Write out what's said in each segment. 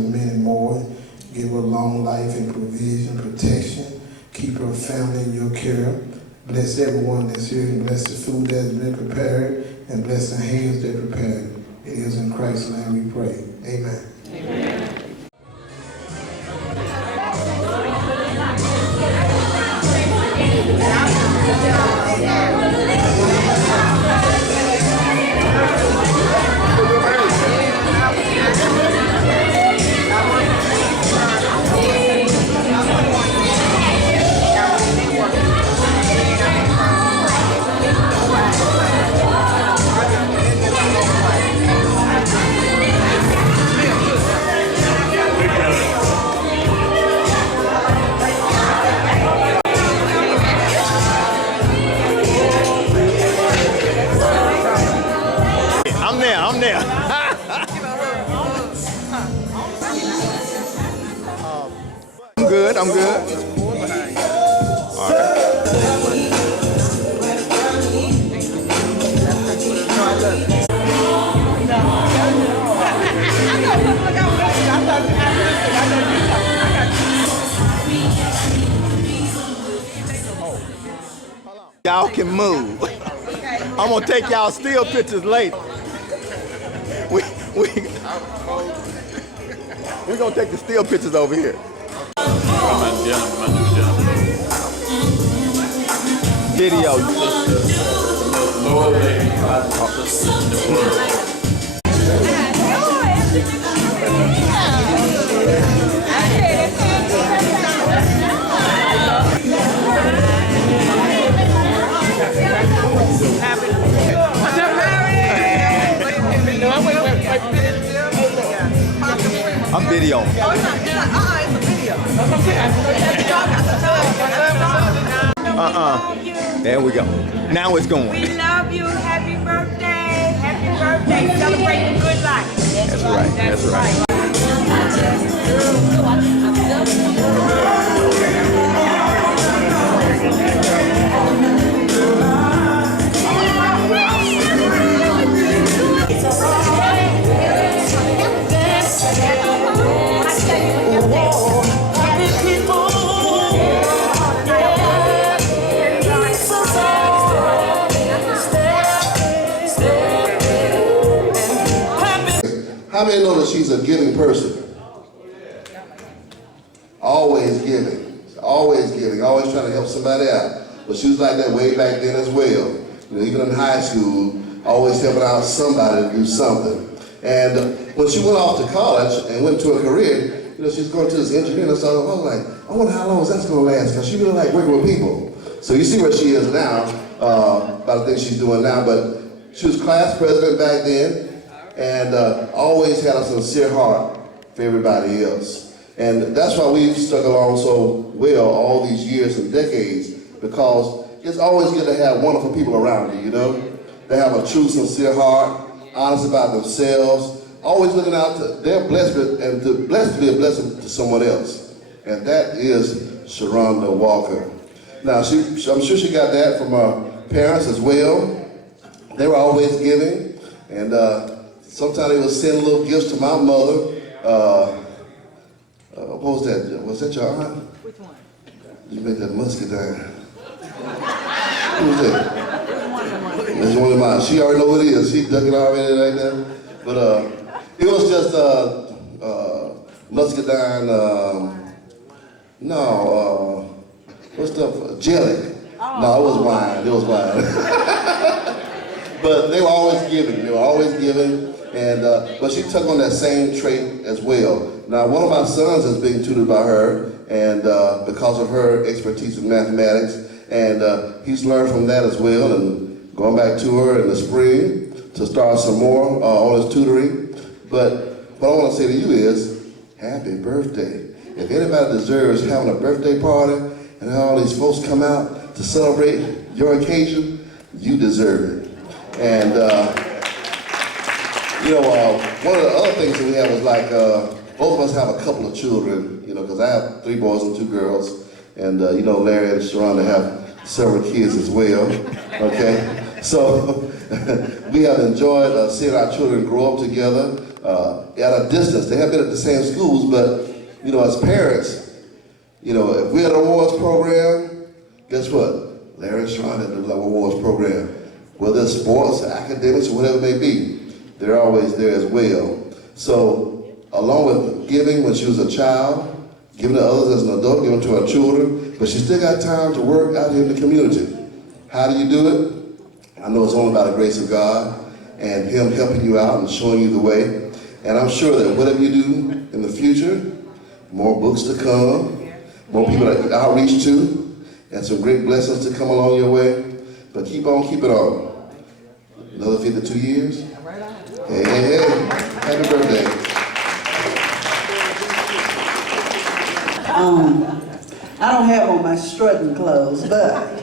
many more. Give her long life and provision, protection. Keep her family in your care. Bless everyone that's here and bless the food that's been prepared and bless the hands that prepared. It is in Christ's name we pray. Amen. Amen. I'm there. I'm good. All right. Y'all can move. I'm gonna take y'all still pictures later. We're gonna take the still pictures over here. Video. I'm videoing. Oh, it's not. It's a video. That's what I'm saying. There we go. Now it's going. We love you. Happy birthday. Happy birthday. Celebrate the good life. That's right. That's right. How many know that she's a giving person? Always giving, always trying to help somebody out. But she was like that way back then as well. You know, even in high school, always helping out somebody to do something. And when she went off to college and went to a career, you know, she's going to this engineering and stuff. I was like, I wonder how long that's going to last, because she really like working with people. So you see where she is now, about the things she's doing now. But she was class president back then. And always had a sincere heart for everybody else. And that's why we've stuck along so well all these years and decades, because it's always good to have wonderful people around you, you know? They have a true, sincere heart, honest about themselves, always looking out to, they're blessed and blessed to be a blessing to someone else. And that is Sharonda Walker. Now, I'm sure she got that from her parents as well. They were always giving, and sometimes they would send little gifts to my mother. What was that? Was that your aunt? Which one? You made that muscadine. Who was that? That's one of mine. She already know what it is. She ducking already like that. But it was just muscadine. What's the jelly? No, it was wine. It was wine. But they were always giving. They were always giving. And but she took on that same trait as well. Now, one of my sons is being tutored by her, and because of her expertise in mathematics, and he's learned from that as well, and going back to her in the spring to start some more on his tutoring. But what I want to say to you is, happy birthday. If anybody deserves having a birthday party and all these folks come out to celebrate your occasion, you deserve it. And you know, one of the other things that we have is like, both of us have a couple of children, you know, because I have 3 boys and 2 girls, and you know, Larry and Sharonda have several kids as well, okay? So we have enjoyed seeing our children grow up together, at a distance. They have been at the same schools, but, you know, as parents, you know, if we're at an awards program, guess what? Larry and Sharonda do like awards program. Whether it's sports, academics, or whatever it may be, they're always there as well. So, along with giving when she was a child, giving to others as an adult, giving to our children, but she still got time to work out here in the community. How do you do it? I know it's only by the grace of God and Him helping you out and showing you the way. And I'm sure that whatever you do in the future, more books to come, more people to outreach to, and some great blessings to come along your way. But keep on keeping on. Another 52 years? Hey, hey, hey. Happy birthday. I don't have on my strutting clothes, but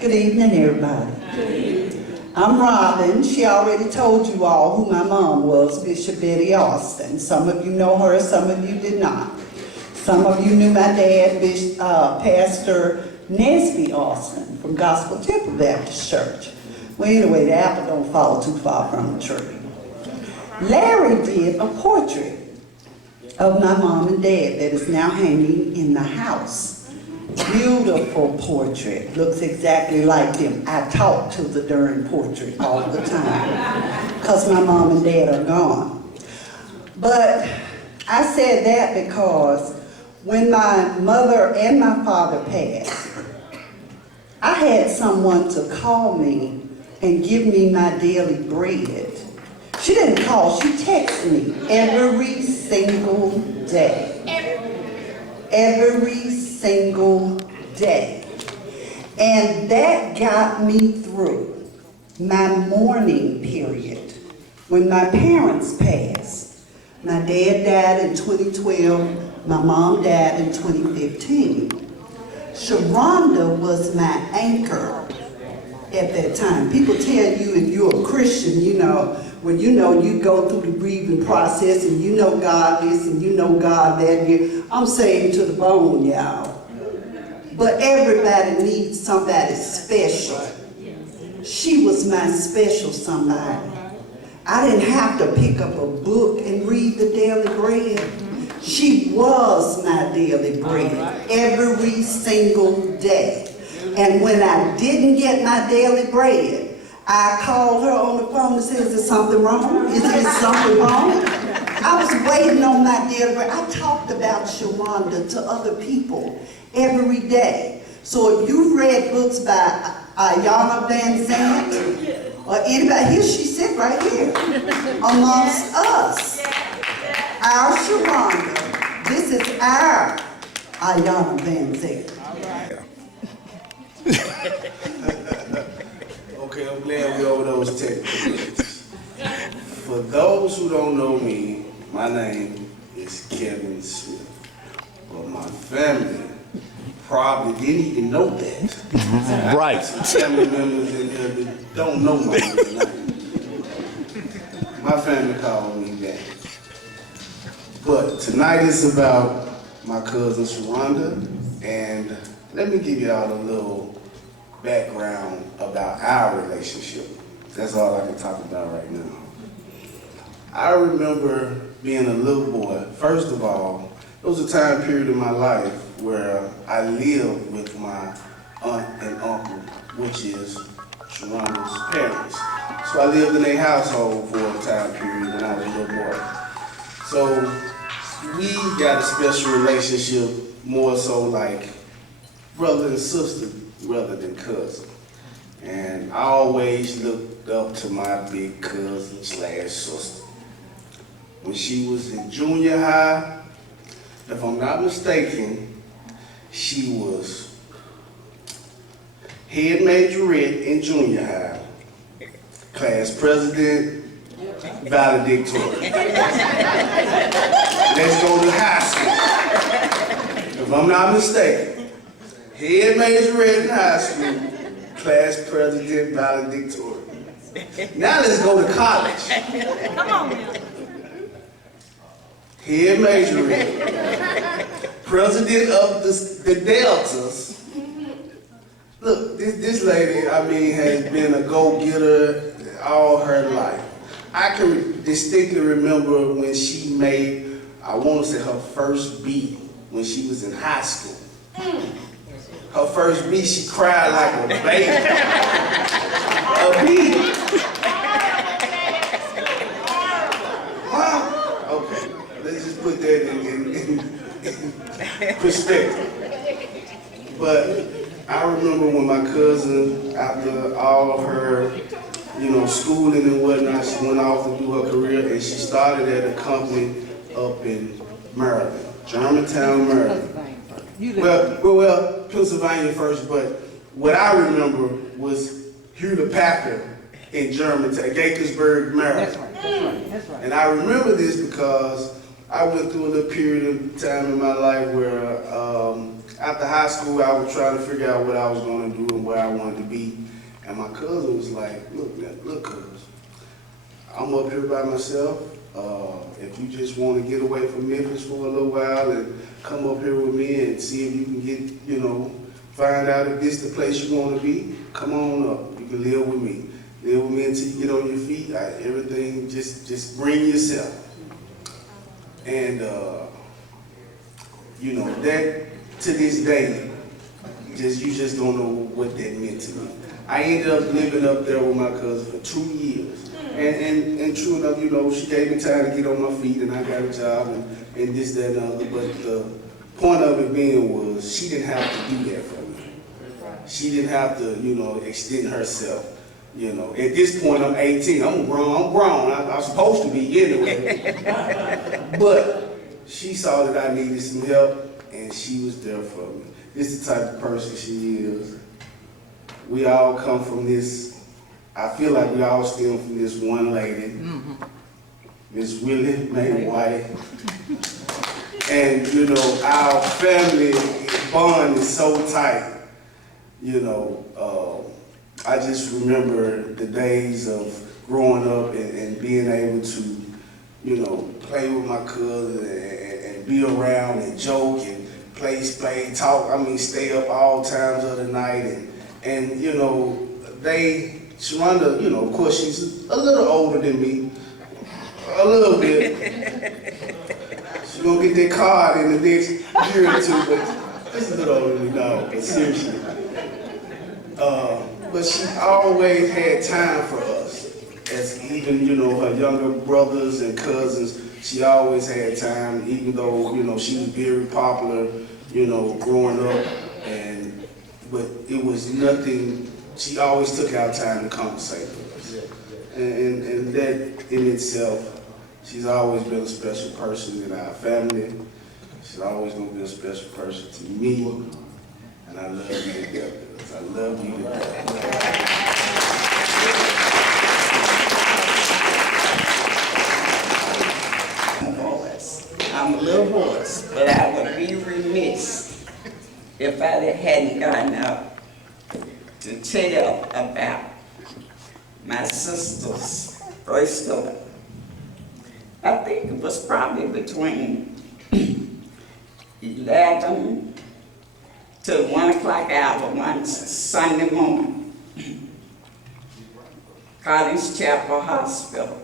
good evening, everybody. I'm Robin. She already told you all who my mom was, Bishop Betty Austin. Some of you know her, some of you did not. Some of you knew my dad, Pastor Nesby Austin from Gospel Temple Baptist Church. Well, anyway, the apple don't fall too far from the tree. Larry did a portrait of my mom and dad that is now hanging in the house. Beautiful portrait, looks exactly like them. I talk to the darn portrait all the time because my mom and dad are gone. But I said that because when my mother and my father passed, I had someone to call me and give me my daily bread. She didn't call, she texted me every single day. Every single day. And that got me through my mourning period. When my parents passed, my dad died in 2012, my mom died in 2015. Sharonda was my anchor at that time. People tell you if you're a Christian, you know, when you know you go through the grieving process and you know God this and you know God that. I'm saved to the bone, y'all. But everybody needs somebody special. She was my special somebody. I didn't have to pick up a book and read the daily bread. She was my daily bread every single day. And when I didn't get my daily bread, I called her on the phone and said, is there something wrong? Is there something wrong? I was waiting on my daily bread. I talked about Sharonda to other people every day. So if you've read books by Ayanna Van Zandt, or anybody, here she sit right here, amongst us, our Sharonda. This is our Ayanna Van Zandt. Okay, I'm glad we're over those technicals. For those who don't know me, my name is Kevin Smith. But my family probably didn't even know that. Right. I got some family members in here that don't know my name. My family called me that. But tonight is about my cousin Sharonda, and let me give y'all a little background about our relationship. That's all I can talk about right now. I remember being a little boy. First of all, it was a time period in my life where I lived with my aunt and uncle, which is Sharonda's parents. So I lived in their household for a time period when I was a little boy. So we got a special relationship, more so like brother and sister rather than cousin. And I always looked up to my big cousin / sister. When she was in junior high, if I'm not mistaken, she was head majorette in junior high, class president, valedictorian. Let's go to high school. If I'm not mistaken, head majorette in high school, class president, valedictorian. Now let's go to college. Come on now. Head majorette, president of the Deltas. Look, this lady, I mean, has been a go-getter all her life. I can distinctly remember when she made, I want to say her first beat when she was in high school. Her first beat, she cried like a baby. A beat. Huh? Okay, let's just put that in perspective. But I remember when my cousin, after all of her, schooling and whatnot, she went off to do her career, and she started at a company up in Maryland, Germantown, Maryland. Well, Pennsylvania first, but what I remember was Hewlett Packard in Germantown, Gaithersburg, Maryland. That's right. And I remember this because I went through a little period of time in my life where after high school, I was trying to figure out what I was going to do and where I wanted to be. And my cousin was like, look, cuz, I'm up here by myself. If you just want to get away from Memphis for a little while and come up here with me and see if you can get, find out if this is the place you want to be, come on up. You can live with me. Live with me until you get on your feet. Everything, just bring yourself. And, that to this day, you just don't know what that meant to me. I ended up living up there with my cousin for 2 years. And true enough, she gave me time to get on my feet and I got a job and this, that, and other. But the point of it being was she didn't have to do that for me. She didn't have to, extend herself. At this point I'm 18, I'm grown. I'm supposed to be anyway. But she saw that I needed some help and she was there for me. This is the type of person she is. We all come from this, I feel like we all stem from this one lady, Miss Willie Mae White. And our family bond is so tight. I just remember the days of growing up and being able to, play with my cousin and be around and joke and play, talk. Stay up all times of the night and Sharonda, of course, she's a little older than me, a little bit. She's gonna get that card in the next year or two, but just a little older than me, no, but seriously. But she always had time for us. As even, her younger brothers and cousins, she always had time, even though, she was very popular, growing up, but it was nothing. She always took out time to conversate with us. And that in itself, she's always been a special person in our family. She's always going to be a special person to me. And I love you to death. I love you to death. I'm a little hoarse, but I would be remiss if I hadn't gotten up to tell about my sister's first daughter. I think it was probably between 11 to 1 o'clock hour one Sunday morning, College Chapel Hospital.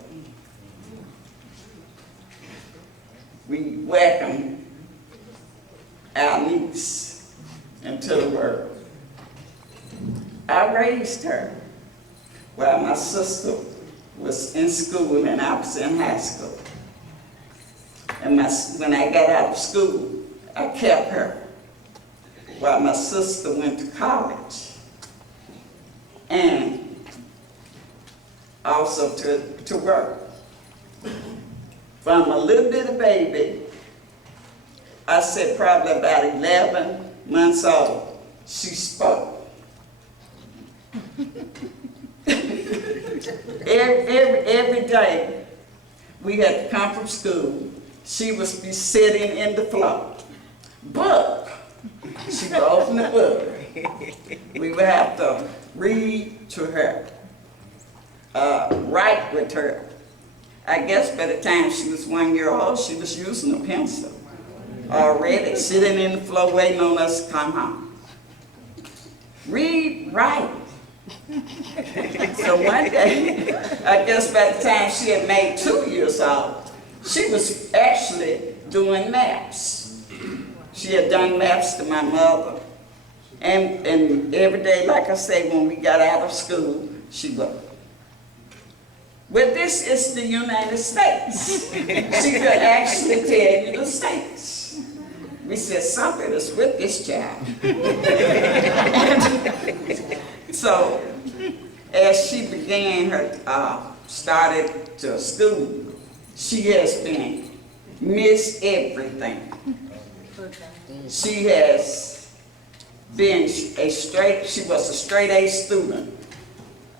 We welcomed our niece into the world. I raised her while my sister was in school and I was in high school. And when I got out of school, I kept her while my sister went to college and also to work. From a little bitty baby, I said probably about 11 months old, she spoke. Every day we had to come from school, she would be sitting in the floor. Book. She would open the book. We would have to read to her, write with her. I guess by the time she was 1 year old, she was using a pencil already, sitting in the floor waiting on us to come home. Read, write, So one day, I guess by the time she had made 2 years old, she was actually doing maps. She had done maps to my mother. And every day, like I say, when we got out of school, she would. Well, this is the United States. She could actually tell you the states. We said, something is with this child. So, as she began her, started to school, she has been Miss Everything. She has been she was a straight A student,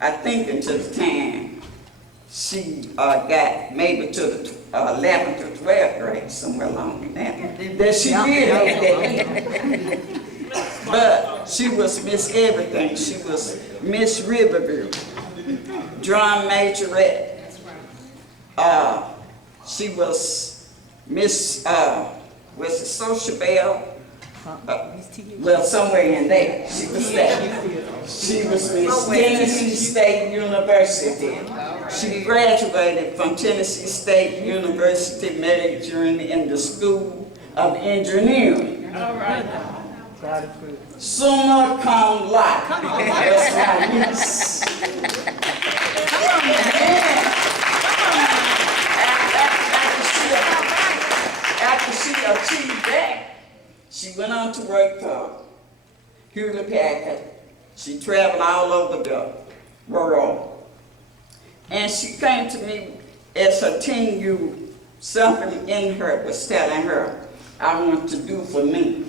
I think until the time she got maybe to the 11th or 12th grade, somewhere along in that she did have that. But she was Miss Everything. She was Miss Riverview, drum majorette. She was Miss, was it Social Bell? Well, somewhere in there, she was that. She was Miss Tennessee State University. She graduated from Tennessee State University majoring in the School of Engineering. All right. Summa cum laude. That's my niece. After she achieved that, she went on to work for Hewlett Packard. She traveled all over the world. And she came to me as her teen youth, something in her was telling her, I want to do for me.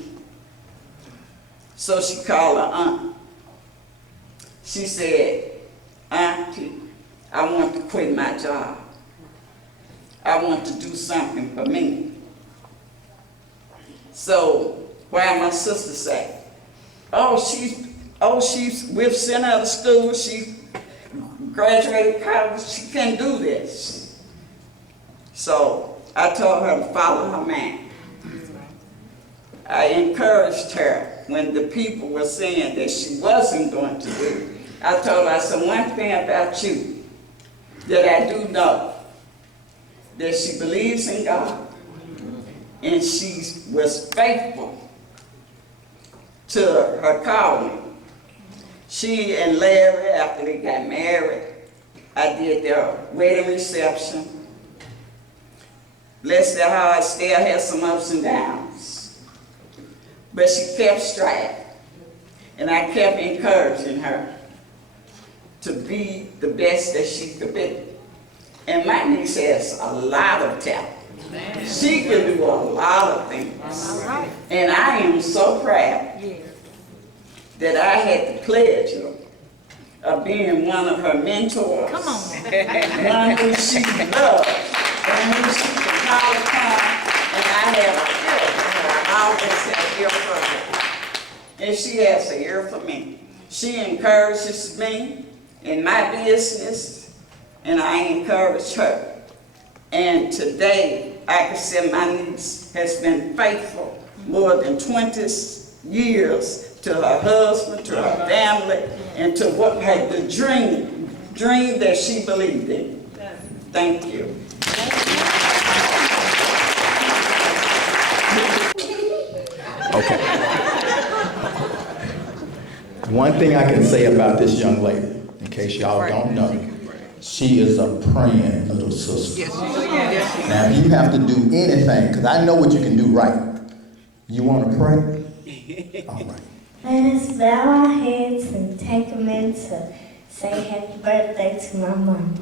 So she called her aunt. She said, Auntie, I want to quit my job. I want to do something for me. So, while my sister said, we've sent her to school, she graduated college, she can do this. So, I told her to follow her man. I encouraged her when the people were saying that she wasn't going to do it. I told her, I said, one thing about you that I do know, that she believes in God, and she was faithful to her calling. She and Larry, after they got married, I did their wedding reception. Bless their heart, still has some ups and downs. But she kept striving, and I kept encouraging her to be the best that she could be. And my niece has a lot of talent. She can do a lot of things. And I am so proud that I had the pleasure of being one of her mentors. Come on. One who she loved, and who she could call upon. And I have an ear for her. I always have an ear for her. And she has an ear for me. She encourages me in my business, and I encourage her. And today, I can say my niece has been faithful more than 20 years to her husband, to her family, and to what the dream that she believed in. Thank you. Okay. One thing I can say about this young lady, in case y'all don't know, she is a praying little sister. Now, if you have to do anything, because I know what you can do right. You want to pray? All right. Let us bow our heads and take a minute to say happy birthday to my mom.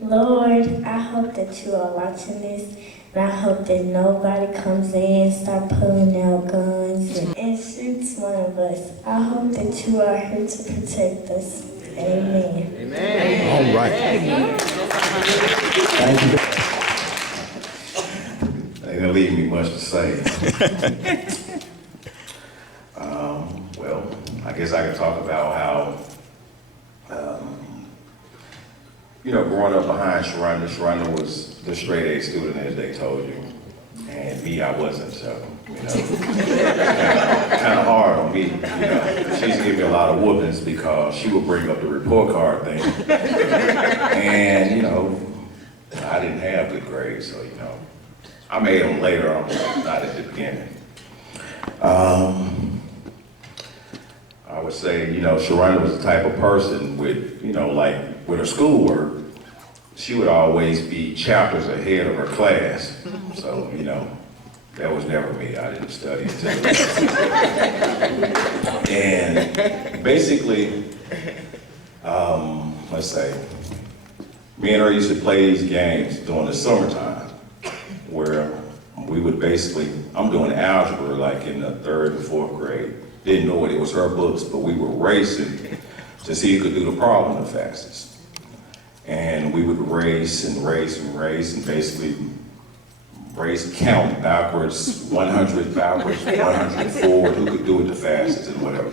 Lord, I hope that you are watching this, and I hope that nobody comes in and start pulling out guns and shoots one of us. I hope that you are here to protect us. Amen. Amen. All right. Thank you. Ain't gonna leave me much to say. Well, I guess I could talk about how, growing up behind Sharonda was the straight A student, as they told you. And, me, I wasn't, so, you know. Kind of hard on me, you know. She used to give me a lot of whoopings because she would bring up the report card thing. And, you know, I didn't have good grades, so, you know. I made them later on, not at the beginning. I would say, you know, Sharonda was the type of person with, you know, like with her schoolwork, she would always be chapters ahead of her class. So, you know, that was never me. I didn't study until. And basically, let's say, me and her used to play these games during the summertime where we would basically, I'm doing algebra like in the 3rd and 4th grade. Didn't know it was her books, but we were racing to see who could do the problem the fastest. And we would race and race and race and basically race, count backwards, 100 backwards, 100 forward, who could do it the fastest and whatever.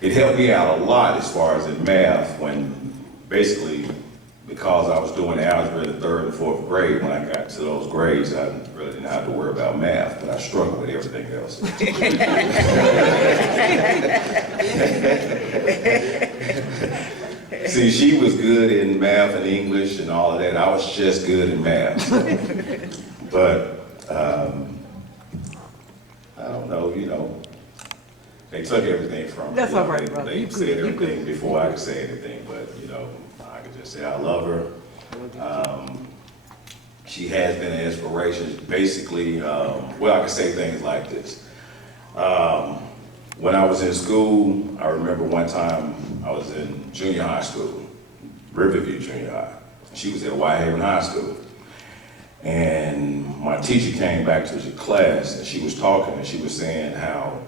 It helped me out a lot as far as in math when basically, because I was doing algebra in the 3rd and 4th grade, when I got to those grades, I really didn't have to worry about math, but I struggled with everything else. See, she was good in math and English and all of that. I was just good in math. But, I don't know, you know, they took everything from me. That's all right, brother. They said everything before I could say anything, but, you know, I could just say I love her. She has been an inspiration. Basically, well, I can say things like this. When I was in school, I remember one time I was in junior high school, Riverview Junior High. She was at Whitehaven High School. And my teacher came back to the class and she was talking and she was saying how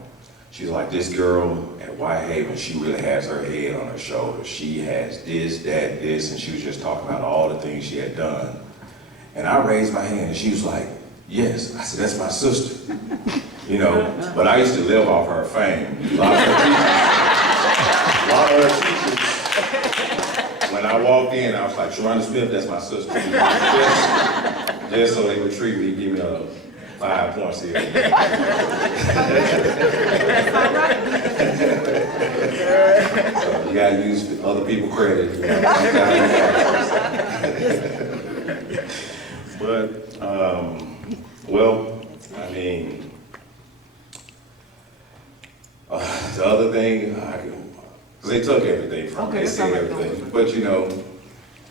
she's like, this girl at Whitehaven, she really has her head on her shoulders. She has this, that, this, and she was just talking about all the things she had done. And I raised my hand and she was like, yes. I said, that's my sister. You know, but I used to live off her fame. A lot of her teachers, when I walked in, I was like, Sharonda Smith, that's my sister. Just so they would treat me, give me a 5 points here. So you gotta use other people's credit. You know? But, well, I mean, the other thing, because they took everything from me, they said everything. But you know,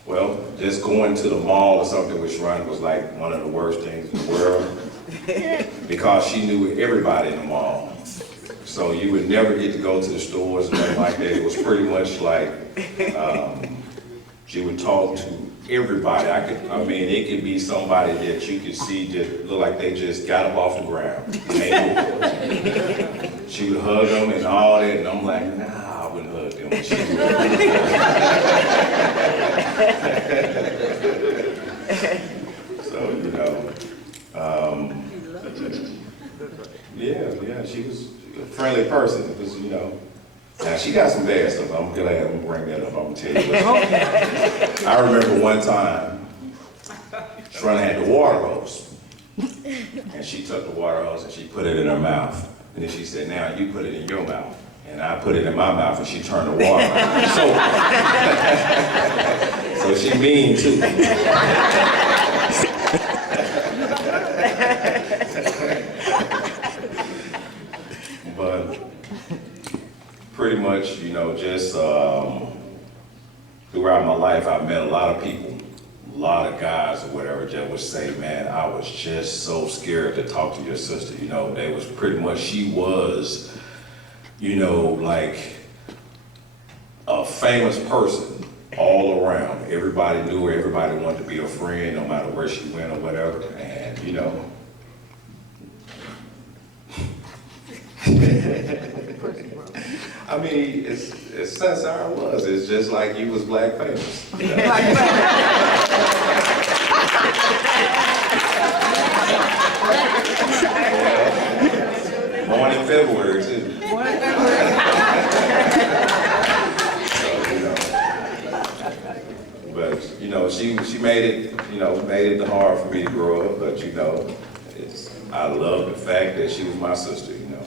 well, just going to the mall or something with Sharonda was like one of the worst things in the world. Because she knew everybody in the mall. So you would never get to go to the stores or nothing like that. It was pretty much like, she would talk to everybody. I mean, it could be somebody that you could see just look like they just got up off the ground. She would hug them and all that, and I'm like, nah, I wouldn't hug them. But she would. So, you know, yeah, she was a friendly person, because, you know, now she got some bad stuff. I'm glad I'm gonna bring that up. I'm gonna tell you what. I remember one time, Sharonda had the water hose, and she took the water hose and she put it in her mouth. And then she said, now you put it in your mouth. And I put it in my mouth and she turned the water on. So she mean too. But pretty much, you know, just throughout my life, I've met a lot of people, a lot of guys or whatever that would say, man, I was just so scared to talk to your sister. You know, they was pretty much, she was, you know, like a famous person all around. Everybody knew her, everybody wanted to be a friend, no matter where she went or whatever. And, you know, I mean, that's how it was. It's just like you was black famous. You know? Born in February, too. So, you know. But, you know, she made it, you know, made it hard for me to grow up, but, you know, I love the fact that she was my sister, you know.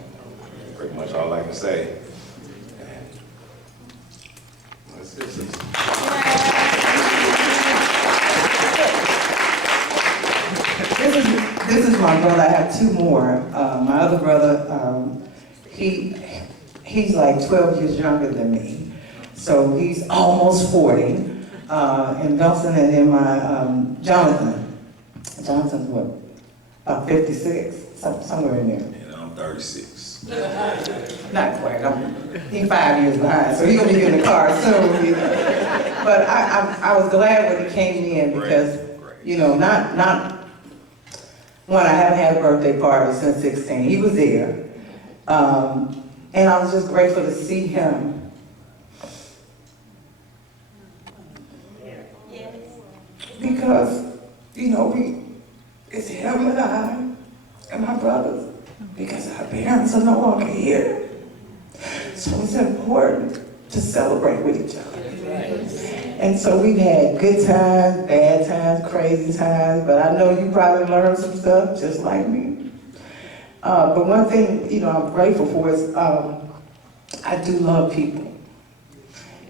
Pretty much all I can say. And that's it. This is my brother. I have two more. My other brother, he's like 12 years younger than me, so he's almost 40. And Nelson, and then my Jonathan's what, about 56, somewhere in there. And I'm 36. Not quite. He's 5 years behind, so he'll be in the car soon. But I was glad when he came in because, you know, not one, I haven't had a birthday party since 16. He was there. And I was just grateful to see him. Because, you know, it's him and I and my brothers, because our parents are no longer here. So it's important to celebrate with each other. And so we've had good times, bad times, crazy times, but I know you probably learned some stuff just like me. But one thing, you know, I'm grateful for is I do love people.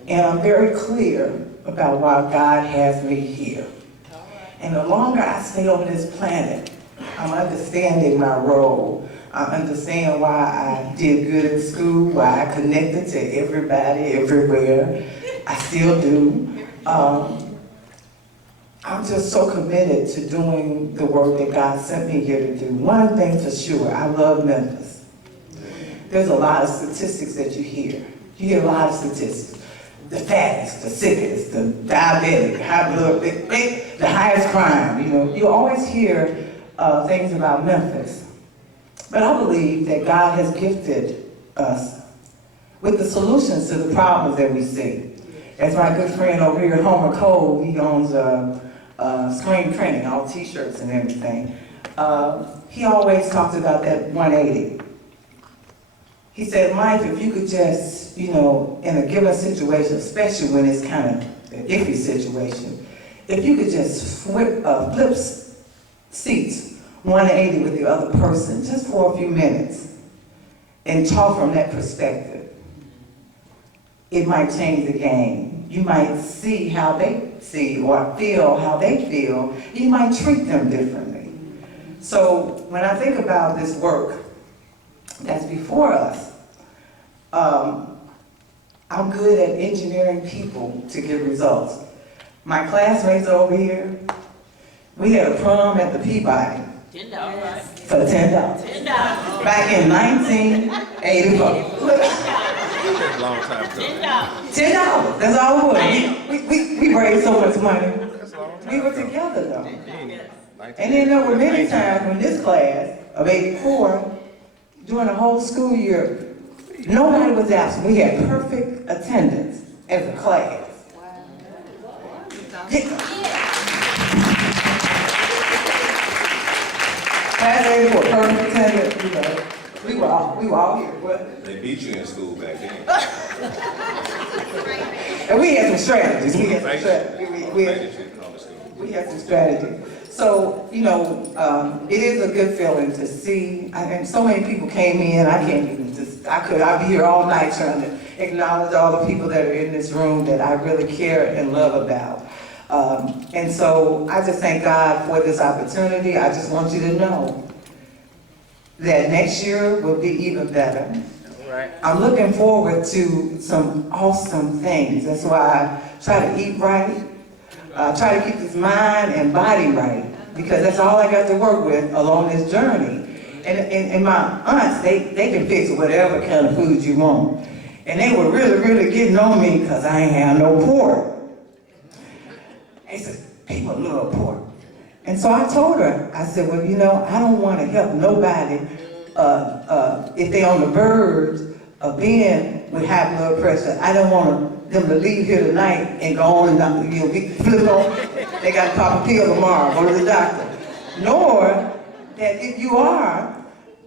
And I'm very clear about why God has me here. And the longer I stay on this planet, I'm understanding my role. I understand why I did good in school, why I connected to everybody, everywhere. I still do. I'm just so committed to doing the work that God sent me here to do. One thing for sure, I love Memphis. There's a lot of statistics that you hear. You hear a lot of statistics. The fattest, the sickest, the diabetic, high blood, the highest crime. You know, you always hear things about Memphis. But I believe that God has gifted us with the solutions to the problems that we see. As my good friend over here, Homer Cole, he owns screen printing, all t-shirts and everything. He always talks about that 180. He said, Mike, if you could just, you know, in a given situation, especially when it's kind of an iffy situation, if you could just flip seats 180 with the other person just for a few minutes and talk from that perspective, it might change the game. You might see how they see or feel how they feel. You might treat them differently. So when I think about this work that's before us, I'm good at engineering people to get results. My classmates over here, we had a prom at the Peabody. $10. For $10. $10. Back in 1984. Long time ago. $10. That's all it was. We raised so much money. We were together though. And then there were many times when this class of 84, during the whole school year, nobody was absent. We had perfect attendance as a class. Class 84, perfect attendance, you know. We were all here. What? They beat you in school back then. And we had some strategies. We had some strategies. So, you know, it is a good feeling to see, and so many people came in, I can't even I'd be here all night trying to acknowledge all the people that are in this room that I really care and love about. And so I just thank God for this opportunity. I just want you to know that next year will be even better. Right. I'm looking forward to some awesome things. That's why I try to eat right, try to keep this mind and body right, because that's all I got to work with along this journey. And my aunts, they can fix whatever kind of food you want. And they were really, really getting on me because I ain't have no pork. They said, people love pork. And so I told her, I said, well, you know, I don't want to help nobody if they're on the verge of being with high blood pressure. I don't want them to leave here tonight and go on and, you know, flip on. They got to pop a pill tomorrow, go to the doctor. Nor that if you are,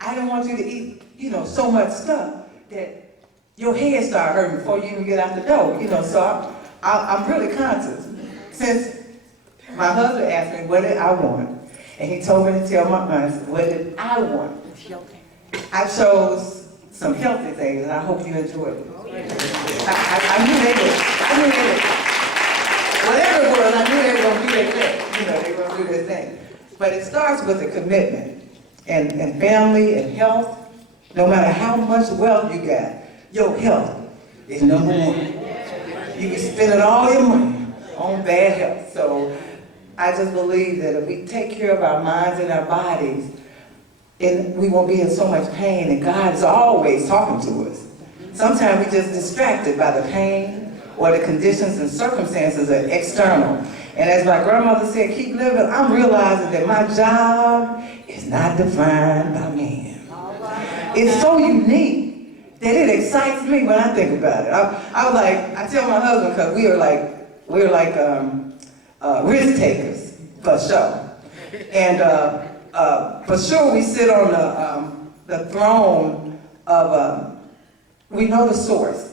I don't want you to eat, you know, so much stuff that your head start hurting before you even get out the door, you know. So I'm really conscious. Since my husband asked me what did I want, And he told me to tell my aunts, what did I want? I chose some healthy things, and I hope you enjoyed it. I knew they would. I knew they would. Whatever it was, I knew they were going to do their thing. You know, they were going to do their thing. But it starts with a commitment. And family and health, no matter how much wealth you got, your health is number one. You be spending all your money on bad health. So I just believe that if we take care of our minds and our bodies, and we won't be in so much pain, and God is always talking to us. Sometimes we're just distracted by the pain or the conditions and circumstances that are external. And as my grandmother said, keep living, I'm realizing that my job is not defined by man. It's so unique that it excites me when I think about it. I was like, I tell my husband, because we were like risk takers, for sure. And for sure we sit on the throne of, we know the source.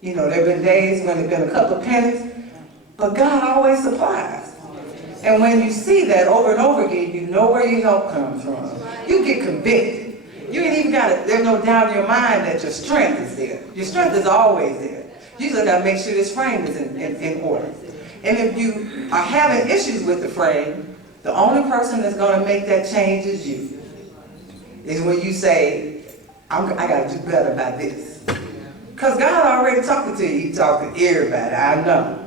You know, there have been days when there have been a couple of pennies, but God always supplies. And when you see that over and over again, you know where your help comes from. You get convicted. You ain't even got it. There's no doubt in your mind that your strength is there. Your strength is always there. You just got to make sure this frame is in order. And if you are having issues with the frame, the only person that's going to make that change is you. Is when you say, I got to do better about this. Because God already talking to you. He talking to everybody, I know.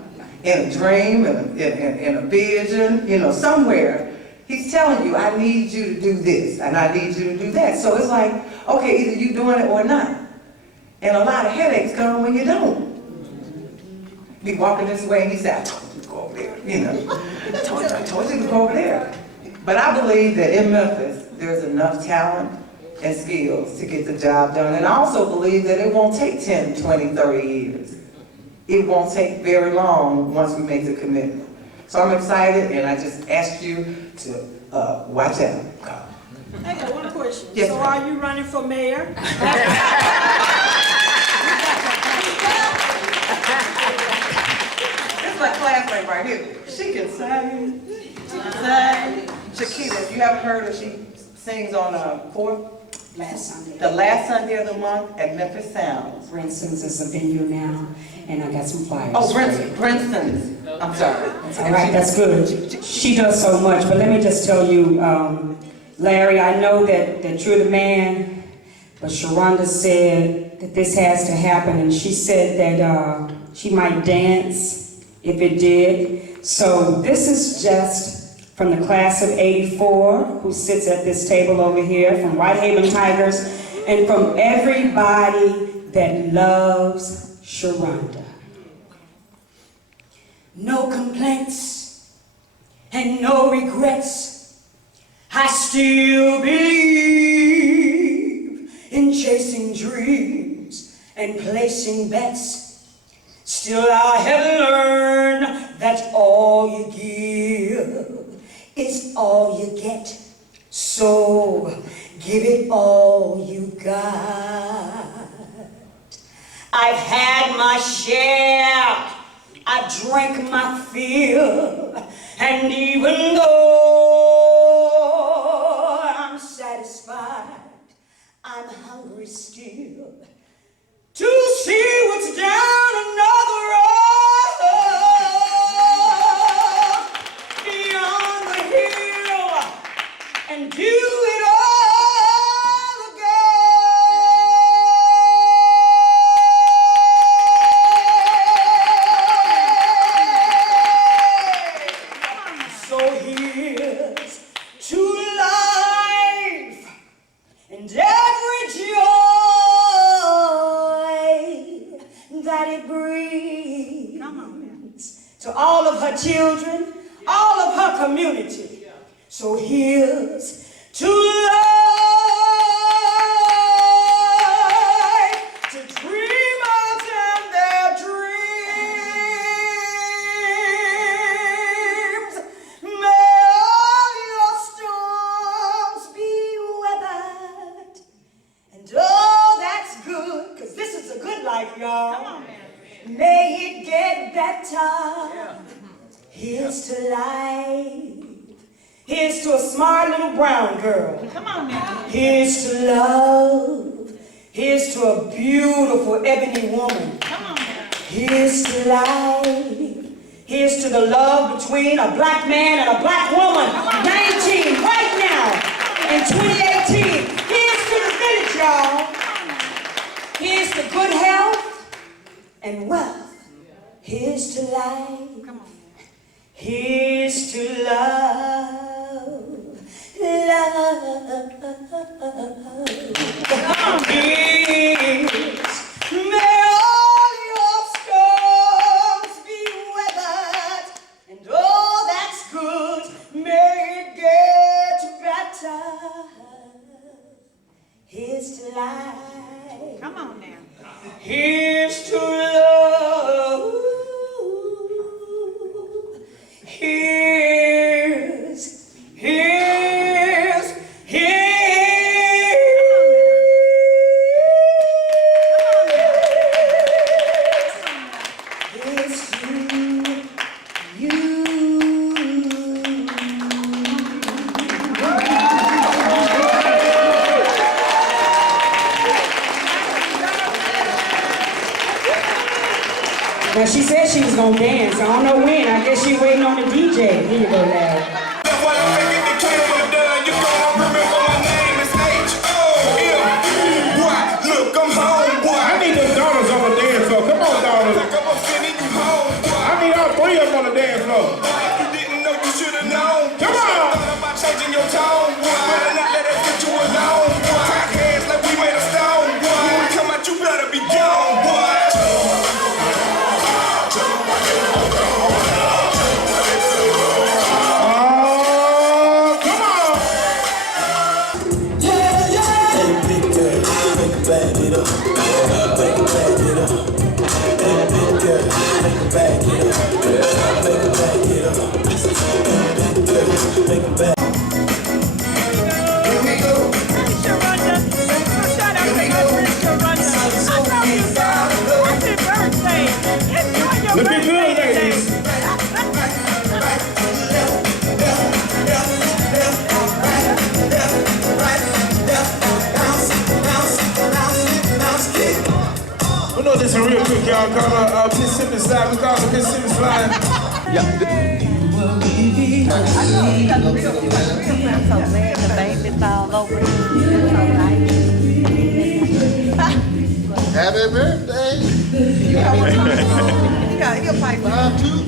In a dream, in a vision, you know, somewhere. He's telling you, I need you to do this, and I need you to do that. So it's like, okay, either you doing it or not. And a lot of headaches come when you don't. Be walking this way, and he said, I told you to go over there, you know. I told you to go over there. But I believe that in Memphis, there's enough talent and skills to get the job done. And I also believe that it won't take 10, 20, 30 years. It won't take very long once we make the commitment. So I'm excited, and I just ask you to watch out. I got one question. Yes, so ma'am. are you running for mayor? This is my classmate right here. She can sing. She can sing. Shakita, you haven't heard her? She sings on Last Sunday. the last Sunday of the month at Memphis Sounds. Brinson's is a venue now, and I got some flyers. Oh, for you. Brinson's. I'm sorry. All right, that's good. She does so much, but let me just tell you, Larry, I know that you're the man, but Sharonda said that this has to happen, and she said that she might dance if it did. So this is just from the class of '84, who sits at this table over here, from Whitehaven Tigers, and from everybody that loves Sharonda. No complaints and no regrets. I still believe in chasing dreams and placing bets. Still I have learned that all you give is all you get. So give it all you got. I've had my share. I drank my fill, and even though I'm satisfied, I'm hungry still to see what's down another road, beyond the hill, and do it all to all of her children, all of her community. So here's to life, to dreamers and their dreams. May all your storms be weathered. And oh, that's good, because this is a good life, y'all. Come on, man. May it get better. Here's to life. Here's to a smart little brown girl. Come on now. Here's to love. Here's to a beautiful ebony woman. Come on now. Here's to life. Here's to the love between a black man and a black woman. 19 right now in 2018. Here's to the village, y'all. Here's to good health and wealth. Here's to life. Here's to love. Love. Here's, may all your storms be weathered, and all that's good may it get better. Here's to life. Come on now. Here's to love. Here's Now she said she was gonna dance. I don't know when. I guess she waiting on the DJ. Here you go, Larry. I need them daughters on the dance floor. Come on, daughters. I need all three of them on the dance floor. Come on. Changing your tone, better not let that get you alone. Crack hands like we made a stone. When we come out, you better be gone, boy. Looking good, ladies. We know this is real quick, y'all. Call Mississippi slide. We call it Mississippi slide. Yeah. I'm so glad the baby's all over. Happy birthday. He'll fight. 5-2.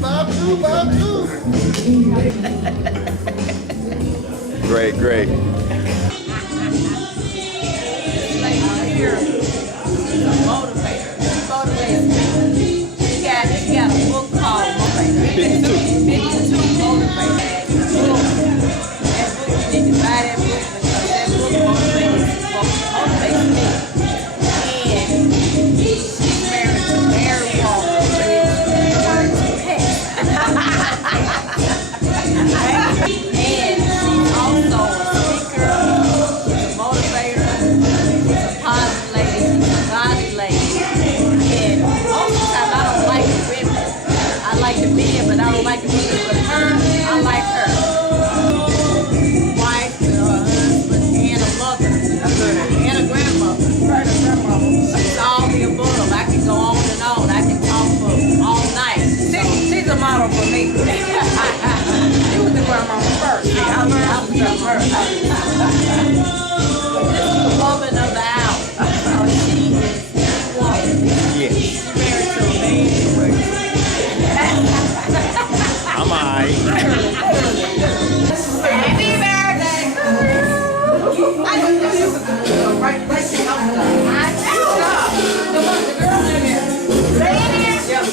Great, great. Motivator. He motivates me. He got a book called Motivator. 52 Motivator. That book, you need to buy that book because that book motivates me. And she's married to Mary Walker, who is married to Pet. And she's also a speaker, she's a motivator, she's a positive lady, she's a godly lady. And most of the time I don't like the women. I like the men, but I don't like the women. But her, I like her. Wife to her husband and a mother and a grandmother. She's all the above. I can go on and on. I can talk for all night. She's a model for me. She was the grandmama first. I was her first. This is the woman of the hour. She is the woman. Yes. She's married to a man. I'm alright. Happy birthday! I just knew you was right place. I know. The girl in there. Ladies? Yeah.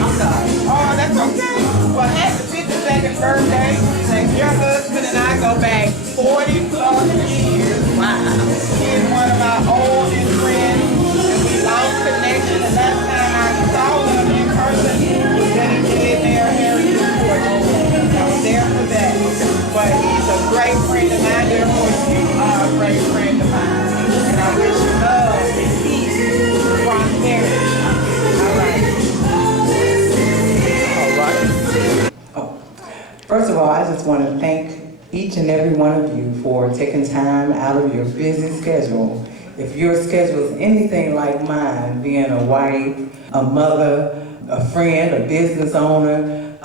I'm sorry. Oh, that's okay. Well, happy 52nd birthday. And your husband and I go back 40 plus years. Wow. He's one of my oldest friends, and we lost connection. The last time I saw him in person was when he did their heritage report. I was there for that. But he's a great friend of mine, therefore you are a great friend of mine. And I wish you love and peace, prosperity. All right. Oh, first of all, I just want to thank each and every one of you for taking time out of your busy schedule. If your schedule is anything like mine, being a wife, a mother, a friend, a business owner,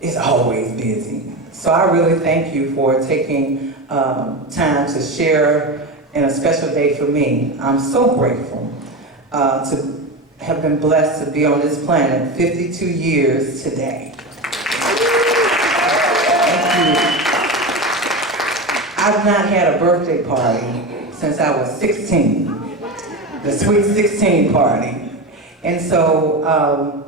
it's always busy. So I really thank you for taking time to share in a special day for me. I'm so grateful to have been blessed to be on this planet 52 years today. Thank you. I've not had a birthday party since I was 16, the Sweet 16 party. And so,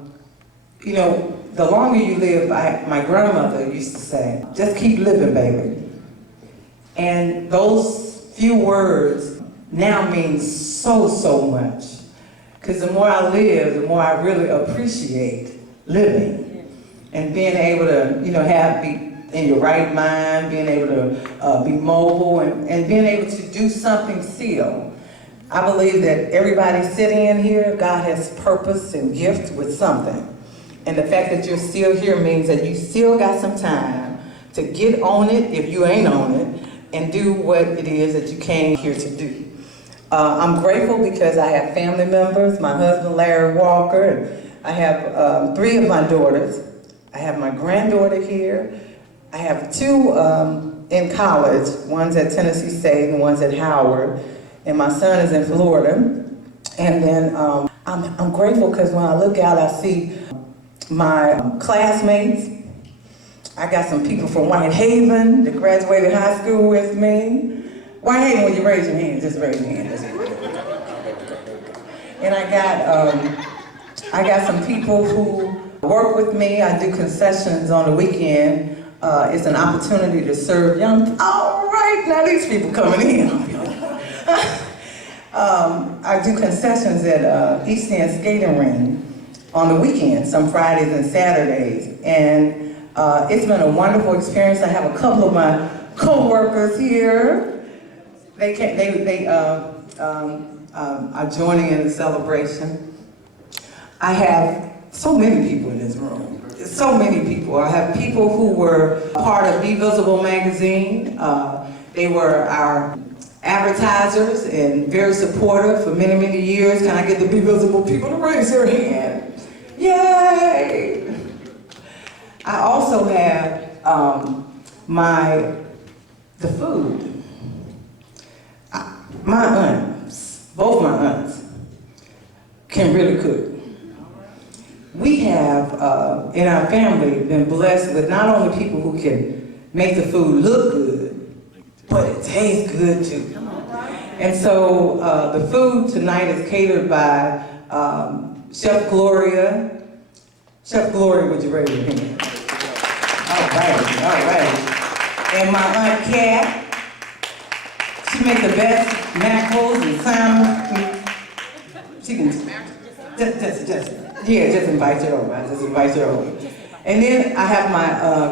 you know, the longer you live, my grandmother used to say, just keep living, baby. And those few words now mean so, so much. Because the more I live, the more I really appreciate living. And being able to, you know, be in your right mind, being able to be mobile, and being able to do something still. I believe that everybody sitting in here, God has purpose and gift with something. And the fact that you're still here means that you still got some time to get on it, if you ain't on it, and do what it is that you came here to do. I'm grateful because I have family members, my husband Larry Walker, and I have 3 of my daughters. I have my granddaughter here. I have 2 in college. One's at Tennessee State and one's at Howard. And my son is in Florida. And then I'm grateful because when I look out, I see my classmates. I got some people from Whitehaven that graduated high school with me. Whitehaven, when you raise your hand, just raise your hand. And I got some people who work with me. I do concessions on the weekend. It's an opportunity to serve young. All right, now these people coming in. I do concessions at East End Skating Ring on the weekends, some Fridays and Saturdays, and it's been a wonderful experience. I have a couple of my co-workers here. They are joining in the celebration. I have so many people in this room. So many people. I have people who were part of Be Visible magazine. They were our advertisers and very supportive for many, many years. Can I get the Be Visible people to raise their hand? Yay! I also have the food. My aunts, both my aunts, can really cook. We have, in our family, been blessed with not only people who can make the food look good, but it tastes good too. And so the food tonight is catered by Chef Gloria. Chef Gloria, would you raise your hand? All right. And my Aunt Kat. She makes the best mackerels and salmon. She can just invite her over. I just invite her over. And then I have my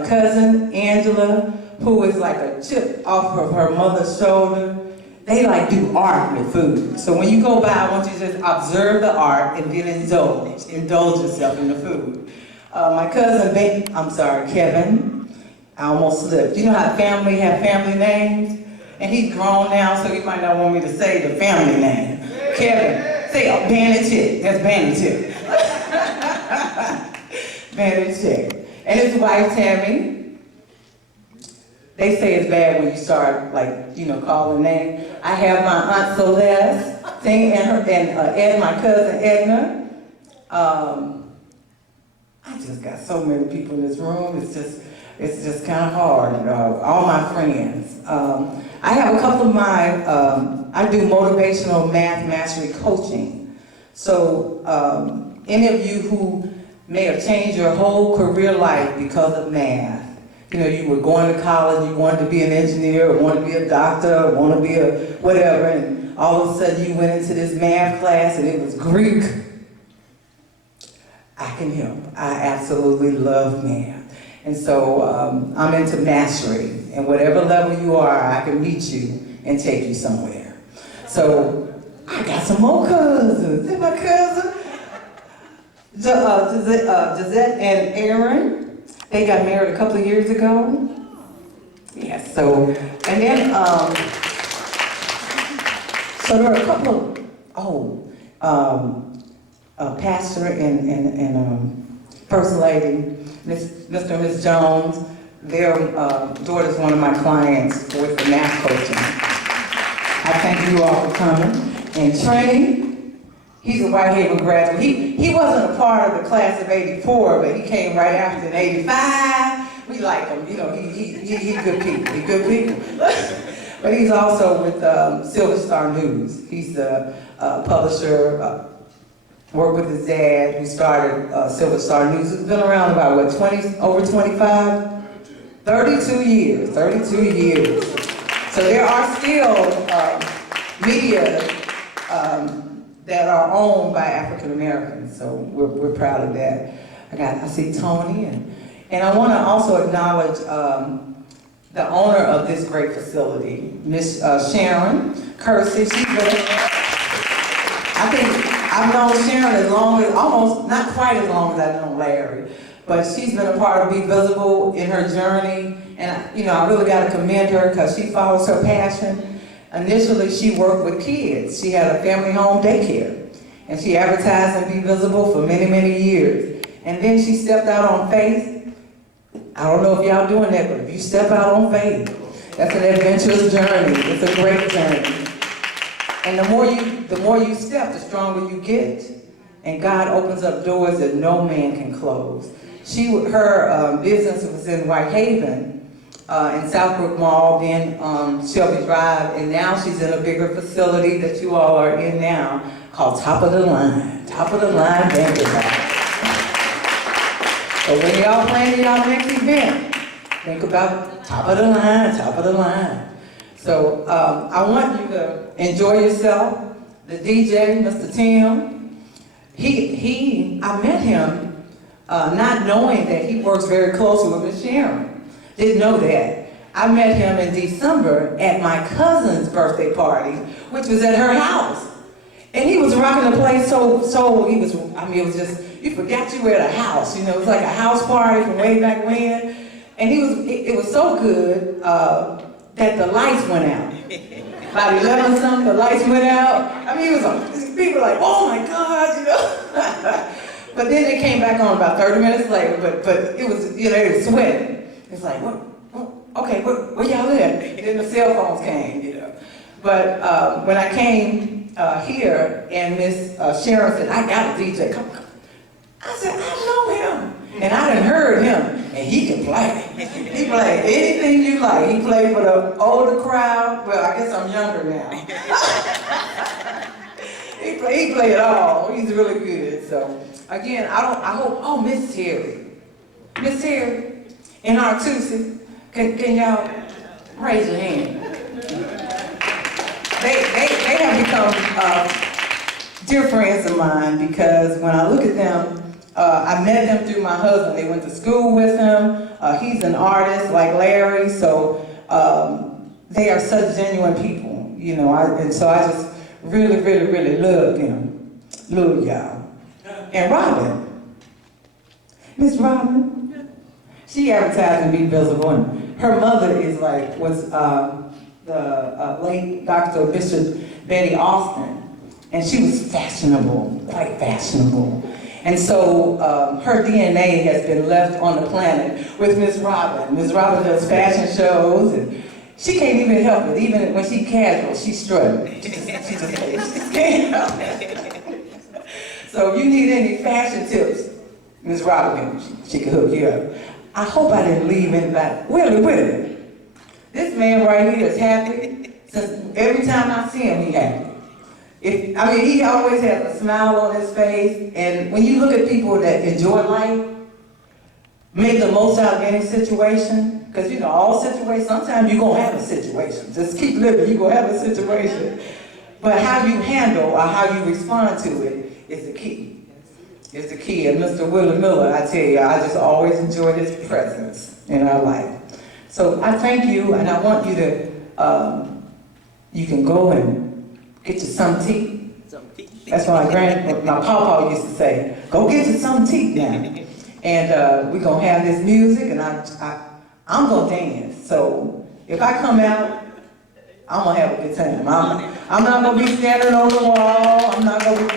cousin Angela, who is like a chip off of her mother's shoulder. They like do art with food. So when you go by, I want you to just observe the art and then indulge yourself in the food. My cousin Kevin. I almost slipped. You know how family have family names? And he's grown now, so he might not want me to say the family name. Kevin, say Bandit Chick. That's Bandit Chick. Bandit Chick. And his wife, Tammy. They say it's bad when you start, calling names. I have my Aunt Celeste, and Ed, my cousin Edna. I just got so many people in this room. It's just kind of hard. All my friends. I have a couple of I do motivational math mastery coaching. So any of you who may have changed your whole career life because of math, you were going to college, you wanted to be an engineer, or wanted to be a doctor, or wanted to be a whatever, and all of a sudden you went into this math class and it was Greek. I can help. I absolutely love math. And so I'm into mastery. And whatever level you are, I can meet you and take you somewhere. So I got some more cousins. This is my cousin. Gisette and Aaron. They got married a couple of years ago. Yes, so, and then, so there are a couple of, pastor and First Lady, Mr. and Ms. Jones, their daughter's one of my clients with the math coaching. I thank you all for coming. And Trey, he's a Whitehaven graduate. He wasn't a part of the class of '84, but he came right after in '85. We like him, you know, he good people, he good people. But he's also with Silver Star News. He's the publisher, worked with his dad, who started Silver Star News. It's been around about, what, over 25? 32 years, 32 years. So there are still media that are owned by African Americans, so we're proud of that. I see Tony, and I want to also acknowledge the owner of this great facility, Miss Sharon Kersey. I think I've known Sharon as long as, almost, not quite as long as I've known Larry, but she's been a part of Be Visible in her journey, and you know, I really got to commend her because she follows her passion. Initially, she worked with kids. She had a family home daycare, and she advertised in Be Visible for many, many years. And then she stepped out on faith. I don't know if y'all doing that, but if you step out on faith, that's an adventurous journey. It's a great journey. And the more you step, the stronger you get. And God opens up doors that no man can close. Her business was in Whitehaven, in Southbrook Mall, then Shelby Drive, and now she's in a bigger facility that you all are in now, called Top of the Line Banquet. So when y'all planning y'all next event, think about top of the line. So I want you to enjoy yourself. The DJ, Mr. Tim, I met him not knowing that he works very closely with Miss Sharon. Didn't know that. I met him in December at my cousin's birthday party, which was at her house. And he was rocking the place so he was, I mean, it was just, you forgot you were at a house, you know, it was like a house party from way back when. And it was so good that the lights went out. About 11 something, the lights went out. I mean, people were like, oh my God, you know. But then it came back on about 30 minutes later, but it was, you know, it was sweating. It's like, okay, where y'all at? And then the cell phones came, you know. But when I came here and Miss Sharon said, I got a DJ, come. I said, I know him. And I done heard him, and he can play. He played anything you like. He played for the older crowd. Well, I guess I'm younger now. he played it all. He's really good. So again, I hope, Miss Terry, and Artusi, can y'all raise your hand? They have become dear friends of mine because when I look at them, I met them through my husband. They went to school with him. He's an artist like Larry, so they are such genuine people, you know. And so I just really, really, really love them. Love y'all. And Robin, Miss Robin, she advertised and Be Visible, and her mother is like, was the late Dr. Bishop Betty Austin, and she was fashionable, like fashionable. And so her DNA has been left on the planet with Miss Robin. Miss Robin does fashion shows, and she can't even help it. Even when she's casual, she's struggling. She just can't help it. So if you need any fashion tips, Miss Robin, she can hook you up. I hope I didn't leave anybody. Willie. This man right here is happy. Since every time I see him, he happy. He always has a smile on his face, and when you look at people that enjoy life, make the most out of any situation, because you know, all situations, sometimes you're going to have a situation. Just keep living, you're going to have a situation. But how you handle or how you respond to it is the key. It's the key. And Mr. Willie Miller, I tell you, I just always enjoy his presence in our life. So I thank you, and I want you to, you can go and get you some tea. That's what my papa used to say. Go get you some tea now. And we're going to have this music, and I'm going to dance. So If I come out, I'm gonna have a good time. I'm not gonna be standing on the wall. I'm not gonna be.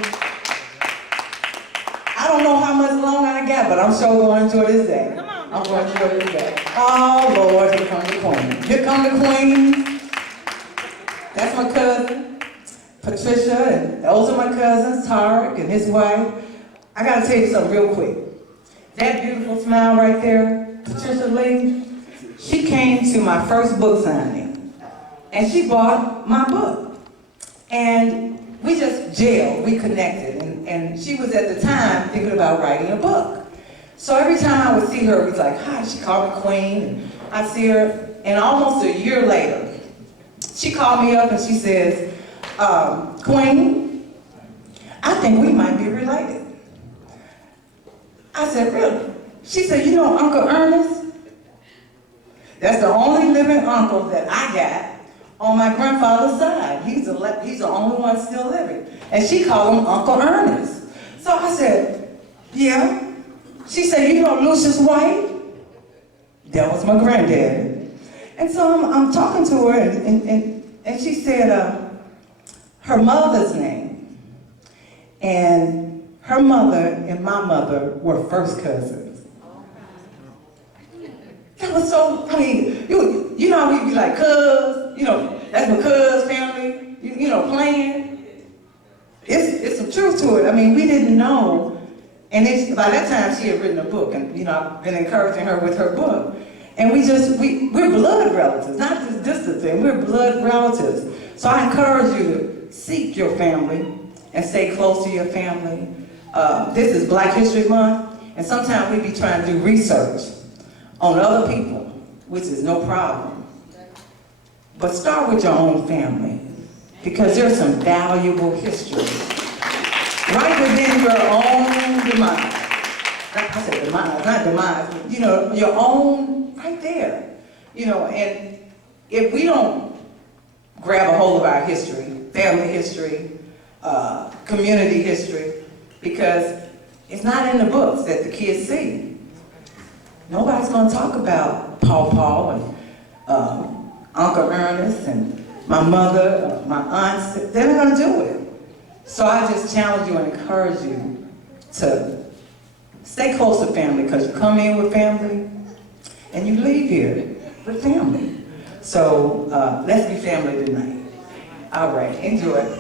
I don't know how much longer I got, but I'm sure going to enjoy this day. I'm going to enjoy this day. Oh Lord, here comes the queen. Here comes the queen. That's my cousin, Patricia, and those are my cousins, Tarek and his wife. I gotta tell you something real quick. That beautiful smile right there, Patricia Lee, she came to my first book signing, and she bought my book. And we just gelled, we connected, and she was at the time thinking about writing a book. So every time I would see her, it was like, hi, she called me Queen, and I'd see her, and almost a year later, she called me up and she says, Queen, I think we might be related. I said, really? She said, you know Uncle Ernest? That's the only living uncle that I got on my grandfather's side. He's the only one still living. And she called him Uncle Ernest. So I said, yeah. She said, you know Lucius White? That was my granddaddy. And so I'm talking to her, and she said her mother's name. And her mother and my mother were first cousins. That was so, I mean, you know how we be like, cuz, you know, that's my cuz family, you know, playing. It's some truth to it. I mean, we didn't know. And by that time, she had written a book, and you know, I've been encouraging her with her book. And we're blood relatives, not just distant thing, we're blood relatives. So I encourage you to seek your family and stay close to your family. This is Black History Month, and sometimes we be trying to do research on other people, which is no problem. But start with your own family, because there's some valuable history right within your own demise. I said demise, not demise, but, you know, your own right there. You know, and if we don't grab a hold of our history, family history, community history, because it's not in the books that the kids see. Nobody's going to talk about Paw and Uncle Ernest and my mother, my aunts. They're not going to do it. So I just challenge you and encourage you to stay close to family, because you come in with family and you leave here with family. So let's be family tonight. All right, enjoy.